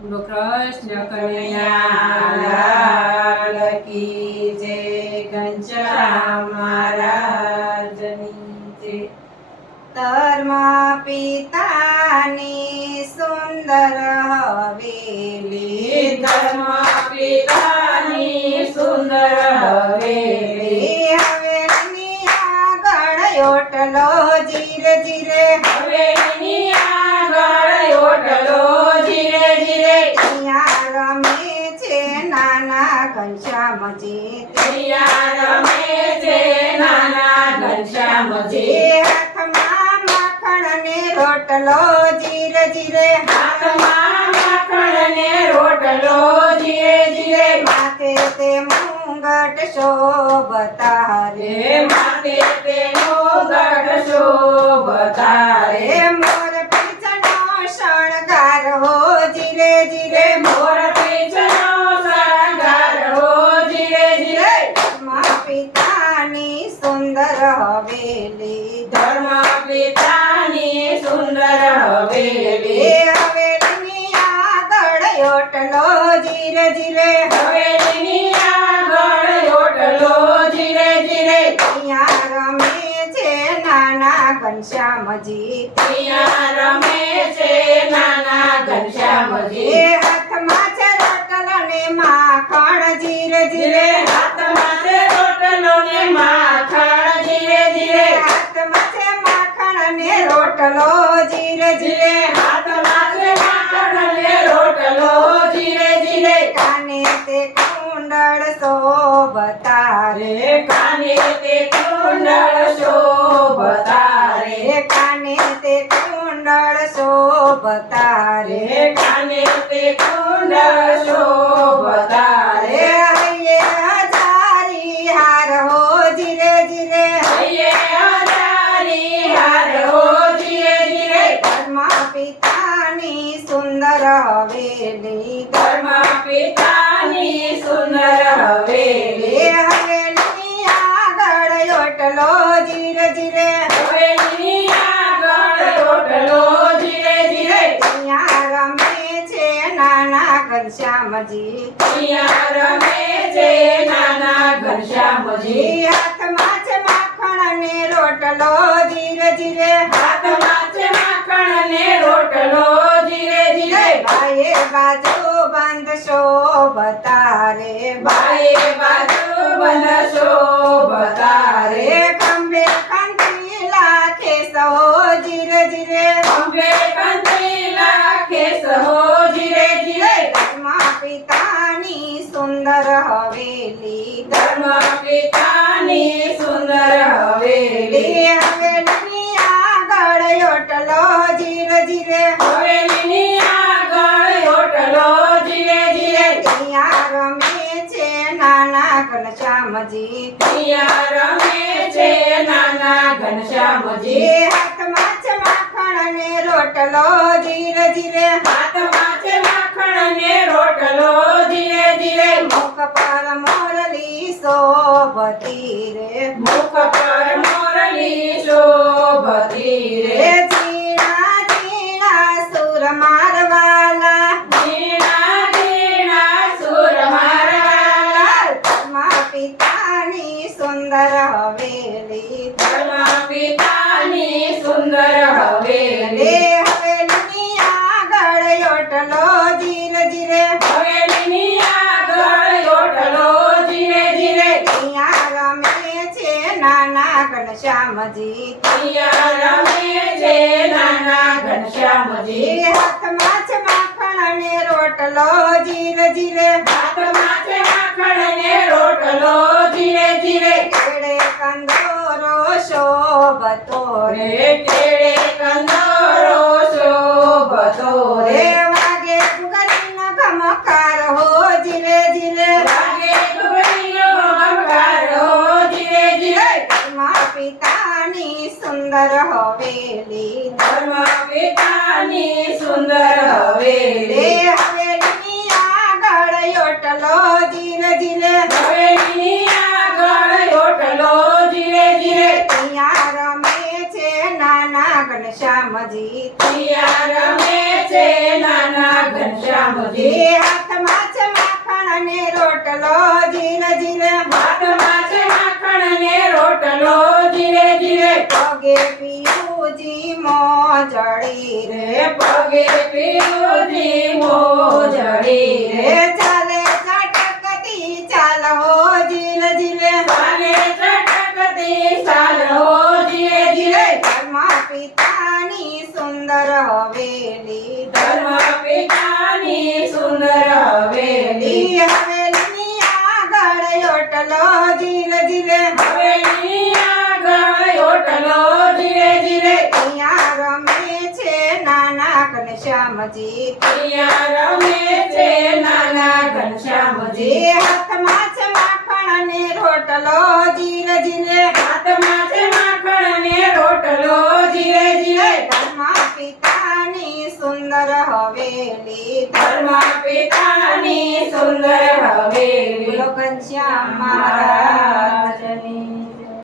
બોલો કૃષ્ણ કનૈયા લાલ કી જય, ઘનશ્યામ મહારાજની જય। ધર્મ પિતાની સુંદર હવેલી, ધર્મ પિતાની સુંદર હવેલી, હવેલીની આગળ ઓટલો જીરે જીરે, હવેલીની આગળ ઓટલો જીરે જીરે, ત્યાં રમે છે નાના ઘનશ્યામજી, ત્યાં રમે છે નાના ઘનશ્યામજી, હાથમાં માખણ ને રોટલો જીરે જીરે, હાથમાં માખણ ને રોટલો જીરે જીરે, માથે તે મુંગટ શોભતા રે, માથે તેનો ગઢ શોભતા રે, મોર પીછનો શણગાર હો જીરે જીરે, મોર પીછનો શણગાર હો જીરે જીરે, મા પિતાની સુંદર હવેલી, ધર્મ પિતાની સુંદર હવેલી, હવેલીની આગળ ઓટલો જીરે જીરે, હવેલીની આગળ ઓટલો જીરે જીરે, ત્યાં રમે છે નાના ઘનશ્યામજી, ત્યાં રમે છે નાના ઘનશ્યામજી, હાથમાં છે રોટલો ને માખણ જીરે જીરે, હાથમાં છે રોટલો ને માખણ જીરે જીરે, હાથમાં છે માખણ ને રોટલો જીરે જીરે, હાથમાં છે માખણ ને રોટલો જીરે જીરે, કાને તે કુંડળ શોભતા રે, કાને તે કુંડળ શોભતા રે, કાને તે કુંડળ શોભતા રે, કાને તે કુંડળ શોભતા રે, હૈયે હજારી હાર હો જીરે જીરે, હૈયે હજારી હાર હો જીરે જીરે, ધર્મ પિતાની સુંદર હવેલી, ધર્મ પિતાની સુંદર હવેલી, હવેલીની આગળ ઓટલો જીરે જીરે, હવેલીની આગળ ઓટલો જીરે જીરે, ત્યાં રમે છે નાના ઘનશ્યામજી, ત્યાં રમે છે નાના ઘનશ્યામજી, હાથમાં છે માખણ ને રોટલો જીરે જીરે, હાથમાં છે માખણ ને રોટલો જીરે જીરે, ભાઈએ બાજુ બંધ શોભતા રે, બાએ બાજુ બંધ શોભતા રે, ખંભે કંઠી લાખે સો જીરે જીરે, અંબે કંઠી લાખે સહો જીરે જીરે, ધર્મ પિતાની સુંદર હવેલી, ધર્મ પિતાની સુંદર હવેલી, હવેલીની આગળ ઓટલો જીરે જીરે, હવેલીની આગળ ઓટલો જીરે જીરે, ત્યાં રમે છે નાના ઘનશ્યામજી, ત્યાં રમે છે નાના ઘનશ્યામજી, હાથમાં છે માખણ ને રોટલો જીરે જીરે, હાથમાં છે માખણ ને રોટલો જીરે જીરે, મુખ પર મોરલી શોભતી રે, મુખ પર મોરલી શોભતી રે, ઝીણા ઝીણા સુર મારવાલા, ઝીણા ઝીણા સુર મારવાલા, ધર્મ પિતાની સુંદર હવેલી, ધર્મ પિતાની સુંદર હવેલી, હવેલીની આગળ ઓટલો જીરે જીરે, હવેલીની આગળ ઓટલો જીરે જીરે, ત્યાં રમે છે નાના ઘનશ્યામજી, ત્યાં રમે છે નાના ઘનશ્યામજી, હાથમાં છે માખણ ને રોટલો જીરે જીરે, હાથમાં છે માખણ ને રોટલો જીરે જીરે, કેળે કંદોરો શોભતો રે, કેળે કંદોરો શોભતો રે, વાગે ઘુઘરીનો ઘમકાર હો જીરે જીરે, વાગે ઘુઘરીનો ગમકાર હો જીરે જીરે, ધર્મ પિતાની સુંદર હવેલી, ધર્મ પિતાની સુંદર હવેલી, હવેલીની આગળ ઓટલો જીરે જીરે, હવેલીની આગળ ઓટલો જીરે જીરે, ત્યાં રમે છે નાના ઘનશ્યામજી, ત્યાં રમે છે નાના ઘનશ્યામ ઘનશ્યામજી હાથમાં છે માખણ ને રોટલો જીરે જીરે હાથમાં છે માખણ ને રોટલો જીરે જીરે પગે પિયુજી મોજડી રે રે પગે પીયુજી મોજડી રે રે ચાલે ચટકતી ચાલ હો જીરે જીરે ચાલે ચટકતી ચાલ હો જીરે જીરે ધર્મ પિતાની સુંદર હવેલી ધર્મ પિતાની સુંદર હવેલી હવેલીની આગળ ઓટલો જીરે જીરે હવેલી આગળ ઓટલો જીરે જીરે અહીંયા રમે છે નાના ઘનશ્યામજી અહીંયા રમે છે નાના ઘનશ્યામજી જે હાથમાં છે માખણ ને રોટલો જીરે જીરે હાથમાં છે માખણ ને રોટલો જીરે જીરે ધર્મ પિતાની સુંદર હવેલી ધર્મ પિતાની સુંદર હવેલી બોલો ઘનશ્યામ મહારાજ